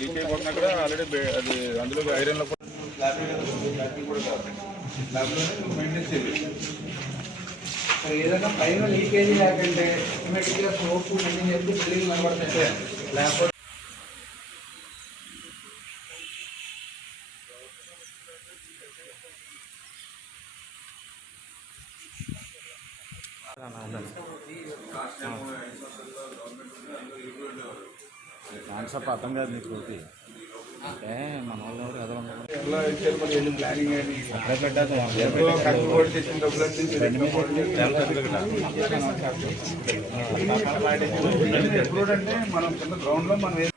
Leak అయిపోతున్నా కూడా already అది అందులో ఐరన్లో కూడా మెయింటైన్ చేయాలి. ఏదైనా పైన లీకేజీ లేకుంటే ఆటోమేటిక్గా సోప్ మెయింటైన్ చేస్తూ బిల్డింగ్ కనబడుతుంటే లేకపోతే కాన్సెప్ట్ అర్థం కాదు మీకు ఓకే అంటే మన వాళ్ళు కథలు ఎలా ఇచ్చారు మరి ఎన్ని ప్లానింగ్ అని పెట్టాలి తెచ్చిన డబ్బులన్నీ ఎప్పుడంటే మనం కింద గ్రౌండ్లో మనం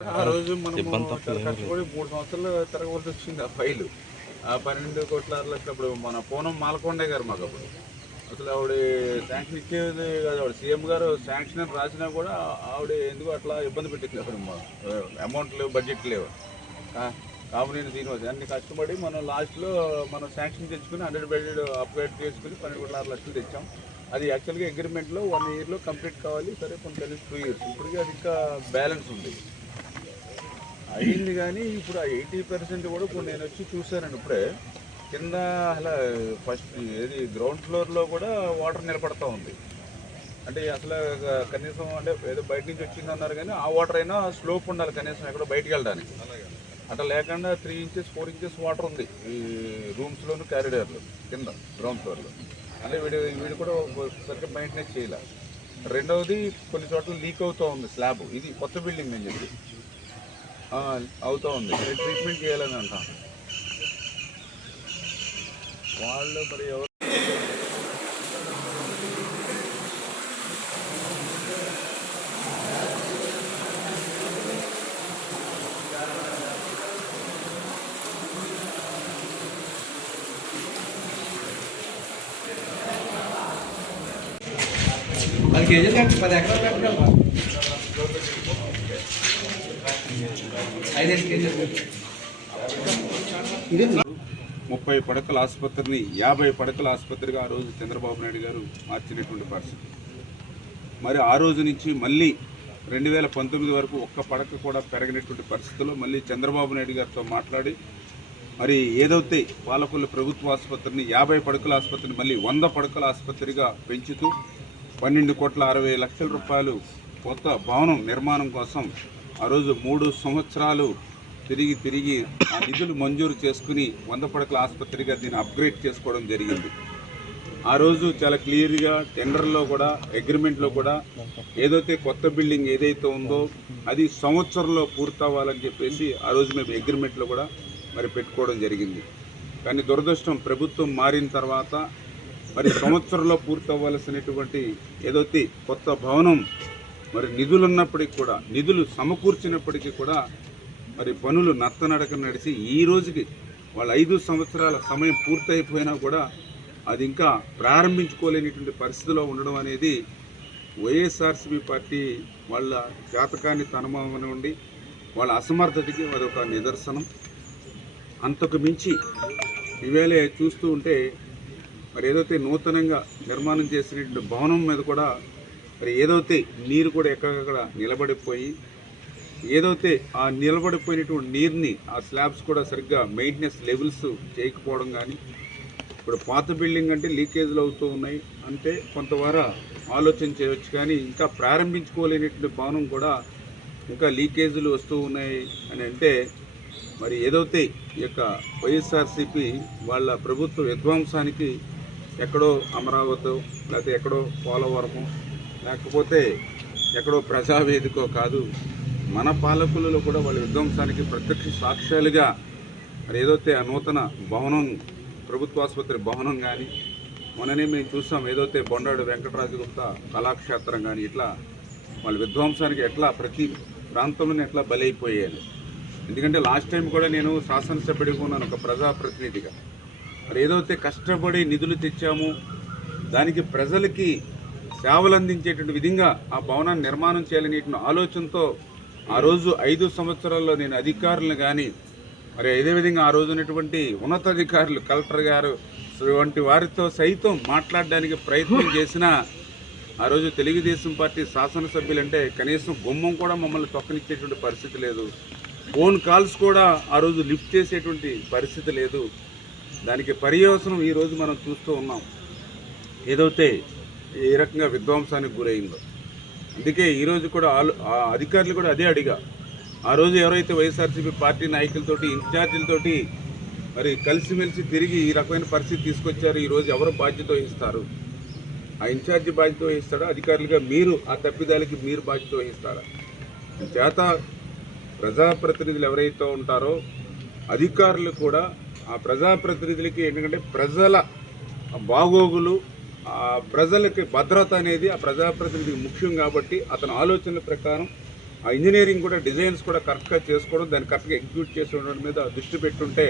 ఆ రోజు మనం కష్టపడి 3 సంవత్సరాలు తిరగవలసి వచ్చింది. ఆ ఫైలు ఆ 12 కోట్ల 6 లక్షలు అప్పుడు మన పూనం మాలకొండే గారు మాకు అప్పుడు అసలు ఆవిడ శాంక్షన్ ఇచ్చేది కాదు. ఆవిడ సీఎం గారు శాంక్షన్ అని రాసినా కూడా ఆవిడ ఎందుకు అట్లా ఇబ్బంది పెట్టింది. అమౌంట్ లేవు, బడ్జెట్ లేవు. కామినేని శ్రీనివాస్ అన్ని కష్టపడి మనం లాస్ట్లో మనం శాంక్షన్ తెచ్చుకుని 100 బెడ్ అప్గ్రేడ్ చేసుకుని 12 కోట్ల 6 లక్షలు తెచ్చాం. అది యాక్చువల్గా అగ్రిమెంట్లో 1 ఇయర్లో కంప్లీట్ కావాలి. సరే కొంత 2 ఇయర్స్ ఇప్పటికీ అది ఇంకా బ్యాలెన్స్ ఉంది అయింది. కానీ ఇప్పుడు ఆ 80% కూడా ఇప్పుడు నేను వచ్చి చూశానండి. ఇప్పుడే కింద అలా ఫస్ట్ ఏది గ్రౌండ్ ఫ్లోర్లో కూడా వాటర్ నిలబడతా ఉంది. అంటే అసలు కనీసం అంటే ఏదో బయట నుంచి వచ్చింది అన్నారు కానీ ఆ వాటర్ అయినా స్లోప్ ఉండాలి కనీసం ఎక్కడో బయటికి వెళ్ళడానికి. అట్లా లేకుండా 3 ఇంచెస్ 4 ఇంచెస్ వాటర్ ఉంది ఈ రూమ్స్లోను క్యారిడార్లు కింద గ్రౌండ్ ఫ్లోర్లో. అంటే వీడు కూడా సరిగ్గా మెయింటెనెన్స్ చేయాలి. రెండవది కొన్ని చోట్ల లీక్ అవుతూ ఉంది స్లాబ్. ఇది కొత్త బిల్డింగ్ అని చెప్పి అవుతూ ఉంది. ట్రీట్మెంట్ చేయాలని అంటాను వాళ్ళు. మరి ఎవరు అది కేజీ 10 ఎకరాలు పెట్టగలరా? 5 కేజీలు 30 పడకల ఆసుపత్రిని 50 పడకల ఆసుపత్రిగా ఆ రోజు చంద్రబాబు నాయుడు గారు మార్చినటువంటి పరిస్థితి. మరి ఆ రోజు నుంచి మళ్ళీ 2019 వరకు ఒక్క పడక కూడా పెరగనటువంటి పరిస్థితుల్లో మళ్ళీ చంద్రబాబు నాయుడు గారితో మాట్లాడి మరి ఏదైతే పాలకొల్లు ప్రభుత్వ ఆసుపత్రిని 50 పడకల ఆసుపత్రిని మళ్ళీ 100 పడకల ఆసుపత్రిగా పెంచుతూ 12,60,00,000 రూపాయలు కొత్త భవనం నిర్మాణం కోసం ఆ రోజు 3 సంవత్సరాలు తిరిగి ఆ నిధులు మంజూరు చేసుకుని 100 పడకల ఆసుపత్రిగా దీన్ని అప్గ్రేడ్ చేసుకోవడం జరిగింది. ఆ రోజు చాలా క్లియర్గా టెండర్లో కూడా అగ్రిమెంట్లో కూడా ఏదైతే కొత్త బిల్డింగ్ ఏదైతే ఉందో అది సంవత్సరంలో పూర్తవ్వాలని చెప్పేసి ఆ రోజు మేము అగ్రిమెంట్లో కూడా మరి పెట్టుకోవడం జరిగింది. కానీ దురదృష్టం ప్రభుత్వం మారిన తర్వాత మరి సంవత్సరంలో పూర్తవ్వాల్సినటువంటి ఏదైతే కొత్త భవనం మరి నిధులు ఉన్నప్పటికీ కూడా, నిధులు సమకూర్చినప్పటికీ కూడా మరి పనులు నత్తనడక నడిచి ఈ రోజుకి వాళ్ళ 5 సంవత్సరాల సమయం పూర్తయిపోయినా కూడా అది ఇంకా ప్రారంభించుకోలేనటువంటి పరిస్థితిలో ఉండడం అనేది వైఎస్ఆర్సీపీ పార్టీ వాళ్ళ జాతకాన్ని తనమని ఉండి వాళ్ళ అసమర్థతకి అదొక నిదర్శనం. అంతకు మించి ఈవేళ చూస్తూ ఉంటే మరి ఏదైతే నూతనంగా నిర్మాణం చేసినటువంటి భవనం మీద కూడా మరి ఏదైతే నీరు కూడా ఎక్కడెక్కడ నిలబడిపోయి, ఏదైతే ఆ నిలబడిపోయినటువంటి నీరుని ఆ స్లాబ్స్ కూడా సరిగ్గా మెయింటెనెన్స్ లెవెల్స్ చేయకపోవడం కానీ, ఇప్పుడు పాత బిల్డింగ్ అంటే లీకేజ్లు అవుతూ ఉన్నాయి అంటే కొంతవార ఆలోచన చేయవచ్చు, కానీ ఇంకా ప్రారంభించుకోలేనటువంటి భవనం కూడా ఇంకా లీకేజీలు వస్తూ ఉన్నాయి అని అంటే మరి ఏదైతే ఈ యొక్క వైఎస్ఆర్సీపీ వాళ్ళ ప్రభుత్వ విధ్వంసానికి ఎక్కడో అమరావతి లేకపోతే ఎక్కడో పోలవరము లేకపోతే ఎక్కడో ప్రజావేదికో కాదు, మన పాలకులలో కూడా వాళ్ళ విధ్వంసానికి ప్రత్యక్ష సాక్ష్యాలుగా మరి ఏదైతే ఆ నూతన భవనం ప్రభుత్వ ఆసుపత్రి భవనం కానీ, మొన్ననే మేము చూసాం ఏదైతే బొండాడు వెంకటరాజగుప్త కళాక్షేత్రం కానీ, ఇట్లా వాళ్ళ విధ్వంసానికి ఎట్లా ప్రతి ప్రాంతంలోనే ఎట్లా బలైపోయాను. ఎందుకంటే లాస్ట్ టైం కూడా నేను శాసనసభ్యుడిగా ఉన్నాను ఒక ప్రజాప్రతినిధిగా. మరి ఏదైతే కష్టపడి నిధులు తెచ్చామో దానికి ప్రజలకి సేవలు అందించేటువంటి విధంగా ఆ భవనాన్ని నిర్మాణం చేయాలనేటువంటి ఆలోచనతో ఆ రోజు 5 సంవత్సరాల్లో నేను అధికారులను కానీ మరి అదేవిధంగా ఆ రోజు ఉన్నటువంటి ఉన్నతాధికారులు కలెక్టర్ గారు వంటి వారితో సైతం మాట్లాడడానికి ప్రయత్నం చేసినా ఆ రోజు తెలుగుదేశం పార్టీ శాసనసభ్యులంటే కనీసం గుమ్మం కూడా మమ్మల్ని తొక్కనిచ్చేటువంటి పరిస్థితి లేదు, ఫోన్ కాల్స్ కూడా ఆ రోజు లిఫ్ట్ చేసేటువంటి పరిస్థితి లేదు. దానికి పర్యవసనం ఈరోజు మనం చూస్తూ ఉన్నాం, ఏదైతే ఏ రకంగా విధ్వంసానికి గురైందో. అందుకే ఈరోజు కూడా అధికారులు కూడా అదే అడిగా, ఆ రోజు ఎవరైతే వైఎస్ఆర్సీపీ పార్టీ నాయకులతోటి ఇన్ఛార్జీలతోటి మరి కలిసిమెలిసి తిరిగి ఈ రకమైన పరిస్థితి తీసుకొచ్చారు, ఈరోజు ఎవరు బాధ్యత వహిస్తారు? ఆ ఇన్ఛార్జి బాధ్యత వహిస్తాడా? అధికారులుగా మీరు ఆ తప్పిదాలకి మీరు బాధ్యత వహిస్తారా? చేత ప్రజాప్రతినిధులు ఎవరైతే ఉంటారో అధికారులు కూడా ఆ ప్రజాప్రతినిధులకి ఎందుకంటే ప్రజల బాగోగులు, ఆ ప్రజలకి భద్రత అనేది ఆ ప్రజాప్రతినిధికి ముఖ్యం కాబట్టి అతని ఆలోచనల ప్రకారం ఆ ఇంజనీరింగ్ కూడా డిజైన్స్ కూడా కరెక్ట్గా చేసుకోవడం, దాన్ని కరెక్ట్గా ఎగ్జిక్యూట్ చేసుకోవడం మీద దృష్టి పెట్టుంటే